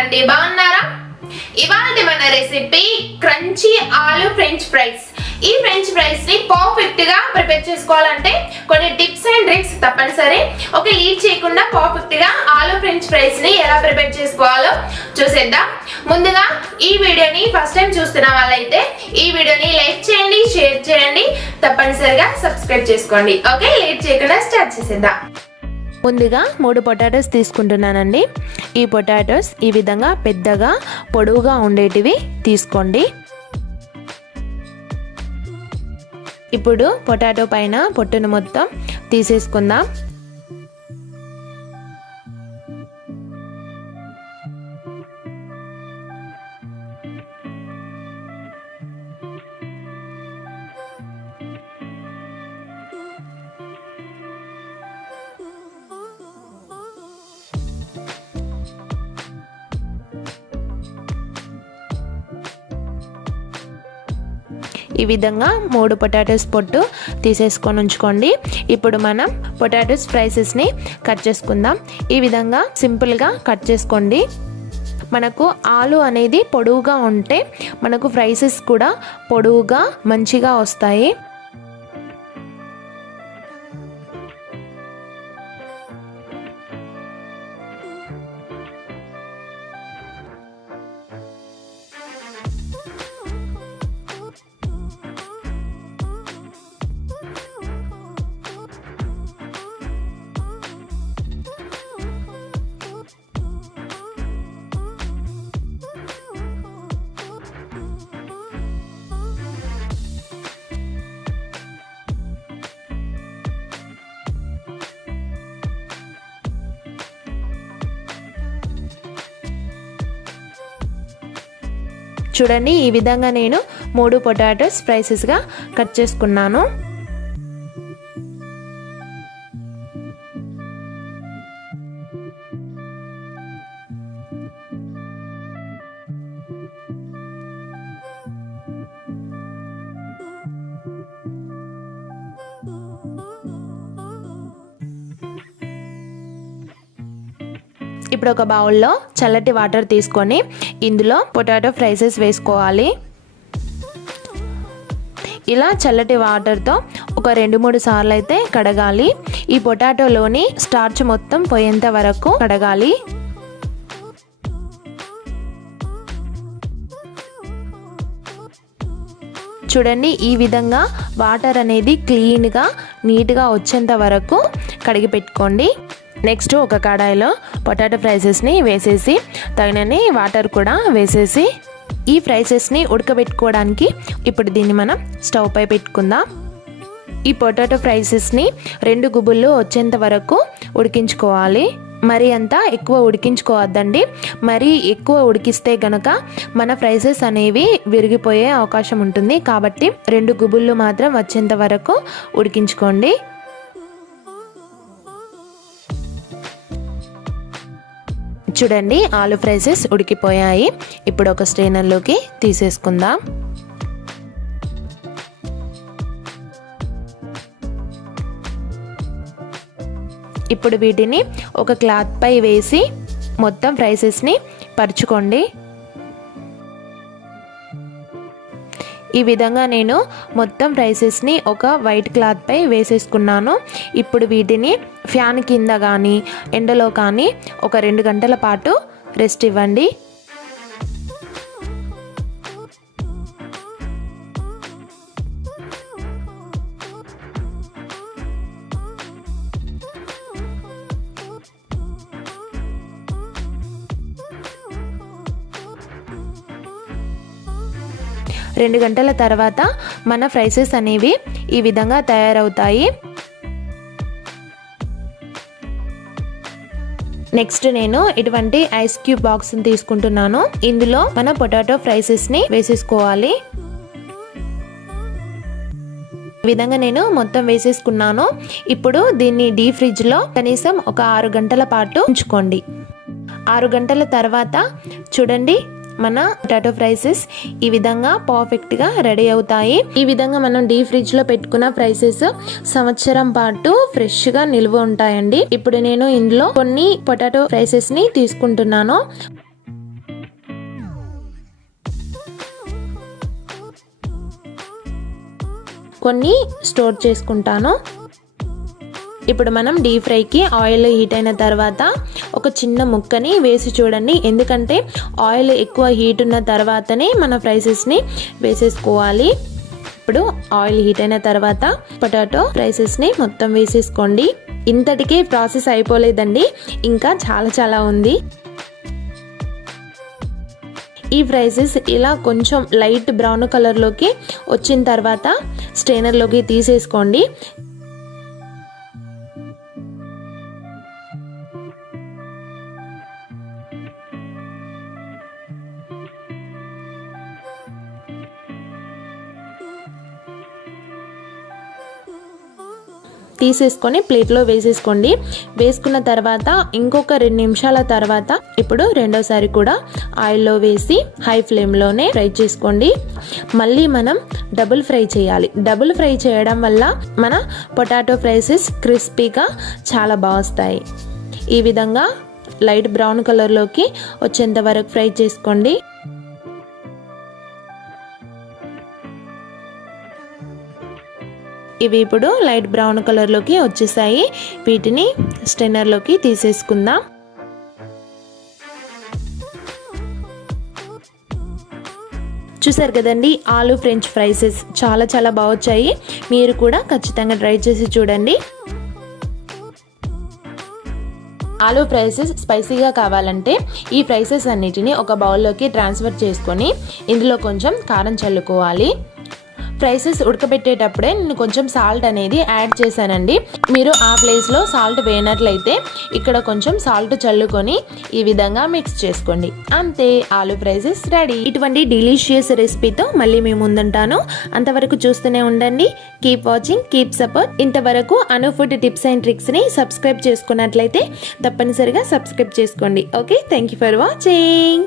అండి, బాగున్నారా? ఇవాళ మన రెసిపీ క్రంచీ ఆలు ఫ్రెంచ్ ఫ్రైస్. ఈ ఫ్రెంచ్ ఫ్రైస్ ని పర్ఫెక్ట్ గా ప్రిపేర్ చేసుకోవాలంటే కొన్ని టిప్స్ అండ్ ట్రిక్స్ తప్పనిసరి. ఒక లీడ్ చేయకుండా పర్ఫెక్ట్ గా ఆలు ఫ్రెంచ్ ఫ్రైస్ ని ఎలా ప్రిపేర్ చేసుకోవాలో చూసేద్దాం. ముందుగా ఈ వీడియోని ఫస్ట్ టైం చూస్తున్న వాళ్ళైతే ఈ వీడియోని లైక్ చేయండి, షేర్ చేయండి, తప్పనిసరిగా సబ్స్క్రైబ్ చేసుకోండి. ఓకే, లేట్ చేయకుండా స్టార్ట్ చేసేద్దాం. ముందుగా 3 పొటాటోస్ తీసుకుంటున్నానండి. ఈ పొటాటోస్ ఈ విధంగా పెద్దగా పొడవుగా ఉండేటివి తీసుకోండి. ఇప్పుడు పొటాటో పైన పొట్టును మొత్తం తీసేసుకుందాం. ఈ విధంగా 3 పొటాటోస్ పొట్టు తీసేసుకొని ఉంచుకోండి. ఇప్పుడు మనం పొటాటోస్ ఫ్రైసెస్ని కట్ చేసుకుందాం. ఈ విధంగా సింపుల్గా కట్ చేసుకోండి. మనకు ఆలు అనేది పొడవుగా ఉంటే మనకు ఫ్రైసెస్ కూడా పొడవుగా మంచిగా వస్తాయి. చూడండి, ఈ విధంగా నేను 3 పొటాటోస్ ఫ్రైసెస్గా కట్ చేసుకున్నాను. ఇప్పుడు ఒక బౌల్లో చల్లటి వాటర్ తీసుకొని ఇందులో పొటాటో ఫ్రైసెస్ వేసుకోవాలి. ఇలా చల్లటి వాటర్తో ఒక 2-3 సార్లు అయితే కడగాలి. ఈ పొటాటోలోని స్టార్చ్ మొత్తం పోయేంత వరకు కడగాలి. చూడండి, ఈ విధంగా వాటర్ అనేది క్లీన్గా నీట్గా వచ్చేంత వరకు కడిగి పెట్టుకోండి. నెక్స్ట్ ఒక కడాయిలో పొటాటో ఫ్రైసెస్ని వేసేసి తగినన్ని వాటర్ కూడా వేసేసి ఈ ఫ్రైసెస్ని ఉడకబెట్టుకోవడానికి ఇప్పుడు దీన్ని మనం స్టవ్ పై పెట్టుకుందాం. ఈ పొటాటో ఫ్రైసెస్ని 2 గుబుళ్ళు వచ్చేంత వరకు ఉడికించుకోవాలి. మరి అంతా ఎక్కువ ఉడికించుకోవద్దండి. మరి ఎక్కువ ఉడికిస్తే గనక మన ఫ్రైసెస్ అనేవి విరిగిపోయే అవకాశం ఉంటుంది. కాబట్టి 2 గుబుళ్ళు మాత్రం వచ్చేంత వరకు ఉడికించుకోండి. చూడండి, ఆలు ఫ్రైసెస్ ఉడికిపోయాయి. ఇప్పుడు ఒక స్ట్రైనర్లోకి తీసేసుకుందాం. ఇప్పుడు వీటిని ఒక క్లాత్ పై వేసి మొత్తం ఫ్రైసెస్ని పరుచుకోండి. ఈ విధంగా నేను మొత్తం ఫ్రైసెస్ని ఒక వైట్ క్లాత్ పై వేసేసుకున్నాను. ఇప్పుడు వీటిని ఫ్యాన్ కింద కానీ ఎండలో కానీ ఒక 2 గంటల పాటు రెస్ట్ ఇవ్వండి. రెండు గంటల తర్వాత మన ఫ్రైసెస్ అనేవి ఈ విధంగా తయారవుతాయి. నెక్స్ట్ నేను ఇటువంటి ఐస్ క్యూబ్ బాక్స్ తీసుకుంటున్నాను. ఇందులో మన పొటాటో ఫ్రైసెస్ ని వేసేసుకోవాలి. ఈ విధంగా నేను మొత్తం వేసేసుకున్నాను. ఇప్పుడు దీన్ని డీప్ ఫ్రిడ్జ్ లో కనీసం ఒక 6 గంటల పాటు ఉంచుకోండి. 6 గంటల తర్వాత చూడండి, మన పొటాటో ఫ్రైసెస్ ఈ విధంగా పర్ఫెక్ట్ గా రెడీ అవుతాయి. ఈ విధంగా మనం డీప్ ఫ్రిడ్జ్ లో పెట్టుకున్న ఫ్రైసెస్ సంవత్సరం పాటు ఫ్రెష్ గా నిల్వ ఉంటాయండి. ఇప్పుడు నేను ఇందులో కొన్ని పొటాటో ఫ్రైసెస్ ని తీసుకుంటున్నాను. కొన్ని స్టోర్ చేసుకుంటాను. ఇప్పుడు మనం డీప్ ఫ్రైకి ఆయిల్ హీట్ అయిన తర్వాత ఒక చిన్న ముక్కని వేసి చూడండి. ఎందుకంటే ఆయిల్ ఎక్కువ హీట్ ఉన్న తర్వాతనే మన ఫ్రైసెస్ని వేసేసుకోవాలి. ఇప్పుడు ఆయిల్ హీట్ అయిన తర్వాత పొటాటో ఫ్రైసెస్ని మొత్తం వేసేసుకోండి. ఇంతటికే ప్రాసెస్ అయిపోలేదండి, ఇంకా చాలా ఉంది. ఈ ఫ్రైసెస్ ఇలా కొంచెం లైట్ బ్రౌన్ కలర్లోకి వచ్చిన తర్వాత స్ట్రైనర్లోకి తీసేసుకోండి. తీసేసుకొని ప్లేట్లో వేసేసుకోండి. వేసుకున్న తర్వాత ఇంకొక 2 నిమిషాల తర్వాత ఇప్పుడు రెండోసారి కూడా ఆయిల్లో వేసి హై ఫ్లేమ్లోనే ఫ్రై చేసుకోండి. మళ్ళీ మనం డబుల్ ఫ్రై చేయాలి. డబుల్ ఫ్రై చేయడం వల్ల మన పొటాటో ఫ్రైసెస్ క్రిస్పీగా చాలా బాగా వస్తాయి. ఈ విధంగా లైట్ బ్రౌన్ కలర్లోకి వచ్చేంత వరకు ఫ్రై చేసుకోండి. ఇవి ఇప్పుడు లైట్ బ్రౌన్ కలర్లోకి వచ్చేసాయి. వీటిని స్ట్రైనర్లోకి తీసేసుకుందాం. చూసారు కదండి, ఆలు ఫ్రెంచ్ ఫ్రైసెస్ చాలా బాగా వచ్చాయి. మీరు కూడా ఖచ్చితంగా ట్రై చేసి చూడండి. ఆలు ఫ్రైసెస్ స్పైసీగా కావాలంటే ఈ ఫ్రైసెస్ అన్నిటిని ఒక బౌల్లోకి ట్రాన్స్ఫర్ చేసుకొని ఇందులో కొంచెం కారం చల్లుకోవాలి. ఫ్రైసెస్ ఉడకబెట్టేటప్పుడే నేను కొంచెం సాల్ట్ అనేది యాడ్ చేశానండి. మీరు ఆ ప్లేస్లో సాల్ట్ వేయనట్లయితే ఇక్కడ కొంచెం సాల్ట్ చల్లుకొని ఈ విధంగా మిక్స్ చేసుకోండి. అంతే, ఆలు ఫ్రైసెస్ రెడీ. ఇటువంటి డెలిషియస్ రెసిపీతో మళ్ళీ మేము ముందుంటాను. అంతవరకు చూస్తూనే ఉండండి. Keep watching, keep support. ఇంతవరకు అను ఫుడ్ టిప్స్ అండ్ ట్రిక్స్ని సబ్స్క్రైబ్ చేసుకున్నట్లయితే తప్పనిసరిగా సబ్స్క్రైబ్ చేసుకోండి. Okay, thank you for watching.